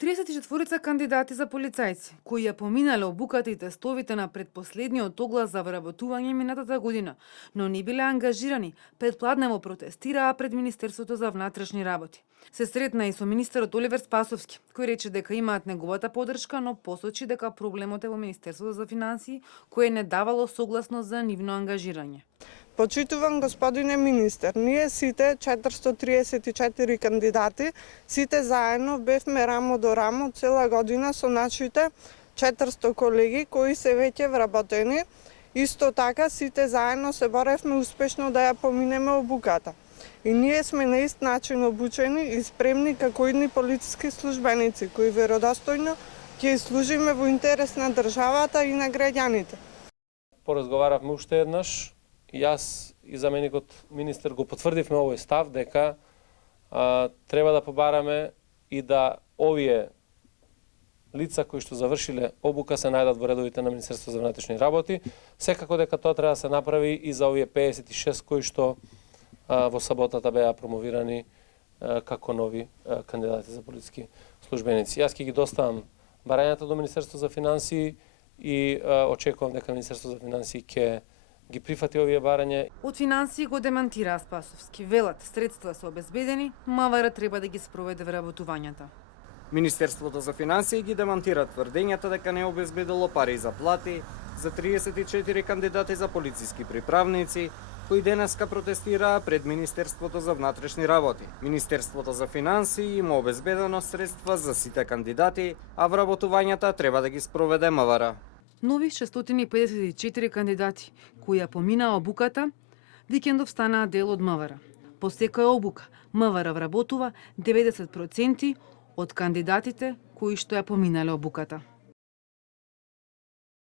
34 кандидати за полицајци, кои ја поминале обуката и тестовите на предпоследниот оглас за вработување минатата година, но не биле ангажирани, предпладнево протестираа пред Министерството за внатрешни работи. Се сретна и со министерот Оливер Спасовски, кој рече дека имаат неговата поддршка, но посочи дека проблемот е во Министерството за финансии, кое не давало согласност за нивно ангажирање. Почитуван господине министер, ние сите 434 кандидати, сите заедно бевме рамо до рамо цела година со нашите 400 колеги кои се веќе вработени. Исто така сите заедно се боревме успешно да ја поминеме обуката. И ние сме на ист начин обучени и спремни како идни полициски службеници кои веродостојно ќе служиме во интерес на државата и на граѓаните. Поразговаравме уште еднаш. Јас и заменикот министер го потврдивме овој став дека треба да побараме и да овие лица кои што завршиле обука се најдат во редовите на Министерството за внатрешни работи. Секако дека тоа треба да се направи и за овие 56 кои што во саботата беа промовирани како нови кандидати за полициски службеници. Јас ќе ги доставам барањата до Министерството за финансии и очекувам дека Министерството за финансии ќе ги прифати овие барања. Од финансии го демантираа Спасовски. Велат, средства се обезбедени, МВР треба да ги спроведе вработувањата. Министерството за финансии ги демантира тврдењата дека не обезбедило пари за плати за 34 кандидати за полициски приправници, кои денеска протестираа пред Министерството за внатрешни работи. Министерството за финансии има обезбедено средства за сите кандидати, а вработувањата треба да ги спроведе МВР. Нови 654 кандидати, кои ја поминаа обуката, викендов станаа дел од МВР. По секоја обука, МВР вработува 90% од кандидатите кои што ја поминале обуката.